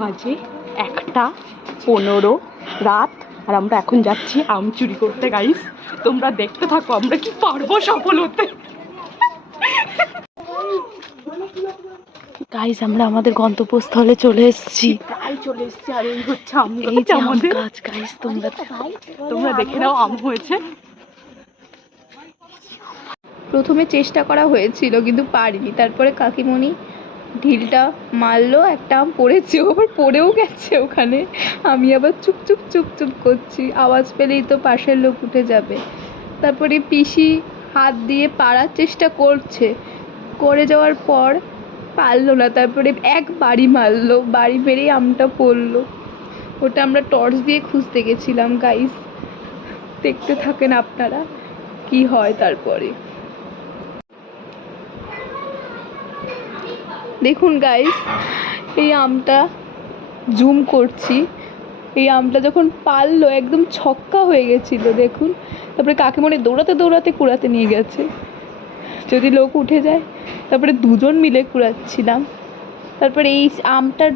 বাজে 1:15 রাত, আর আমরা এখন যাচ্ছি আম চুরি করতে। গাইস তোমরা দেখতে থাকো আমরা কি পারবো সফল হতে। গাইস আমরা আমাদের গন্তব্যস্থলে চলে এসেছি, প্রায় চলে এসেছি। আর এই হচ্ছে আম গাছ। গাইস তোমরা দেখে নাও, আম হয়েছে। প্রথমে চেষ্টা করা হয়েছিল কিন্তু পারিনি, তারপরে কাকিমণি ঢিলটা মারলো, একটা আম পড়েছে, আবার পড়েও গেছে ওখানে। আমি আবার চুপ চুপ করছি, আওয়াজ পেলেই তো পাশের লোক উঠে যাবে। তারপরে পিসি হাত দিয়ে পাড়ার চেষ্টা করে যাওয়ার পর পারলো না, তারপরে এক বাড়ি মারলো, বাড়ি মেরেই আমটা পড়লো। ওটা আমরা টর্চ দিয়ে খুঁজতে গেছিলাম। গাইস দেখতে থাকেন আপনারা কি হয়। তারপরে দেখুন গাইস, এই আমটা জুম করছি, এই আমটা যখন পারলো একদম ছক্কা হয়ে গেছিল দেখুন। তারপরে কাকিমণি দৌড়াতে কুড়াতে নিয়ে গেছে, যদি লোক উঠে যায়। তারপরে দুজন মিলে কুড়াচ্ছিলাম। তারপরে এই আমটার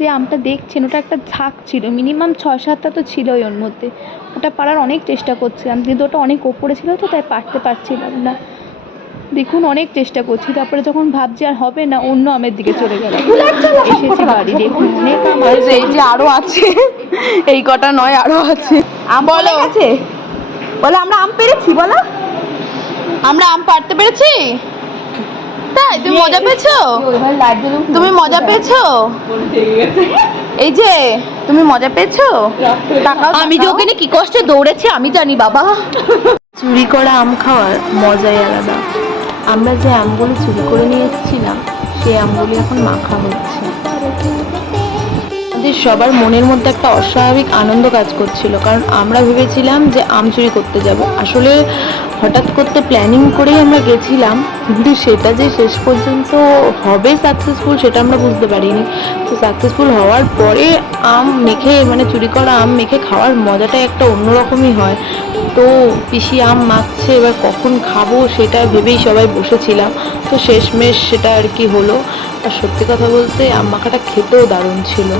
যে আমটা দেখছেন, ওটা একটা ঝাঁক ছিল, মিনিমাম 6-7টা তো ছিলই ওর মধ্যে। ওটা পারার অনেক চেষ্টা করছিলাম, কিন্তু ওটা অনেক ওপরে ছিল তো, তাই পারতে পারছিলাম না। দেখুন অনেক চেষ্টা করছি, তারপরে যখন ভাবছি আর হবে না, অন্য আমের দিকে চলে গেলাম। এসেছি বাড়ি, দেখুন অনেক আম আছে, এই যে আরো আছে, এই কটা নয় আরো আছে। বলো বলো আমরা আম পেরেছি, বলো আমরা আম পারতে পেরেছি। তাই তুমি মজা পেয়েছো? তুমি মজা পেয়েছো? এই যে তুমি মজা পেয়েছো? আমি যে ওখানে কি কষ্টে দৌড়েছি আমি জানি বাবা। চুরি করা আম খাওয়ার মজাই আলাদা। আমরা যে আমগুলো চুরি করে নিয়ে এসেছিলাম, সেই আমগুলি এখন মাখা হচ্ছে। আমাদের সবার মনের মধ্যে একটা অস্বাভাবিক আনন্দ কাজ করছিল, কারণ আমরা ভেবেছিলাম যে আম চুরি করতে যাব। আসলে হঠাৎ করতে প্ল্যানিং করেই আমরা গেছিলাম, কিন্তু সেটা যে শেষ পর্যন্ত হবে সাকসেসফুল সেটা আমরা বুঝতে পারিনি। তো সাকসেসফুল হওয়ার পরে আম মেখে, মানে চুরি করা আম মেখে খাওয়ার মজাটাই একটা অন্যরকমই হয়। তো পিসি আম মাখছে, এবার কখন খাবো সেটা ভেবেই সবাই বসেছিলাম। তো শেষমেশ সেটা আর কি হলো। আর সত্যি কথা বলতে আম মাখাটা খেতেও দারুণ ছিল।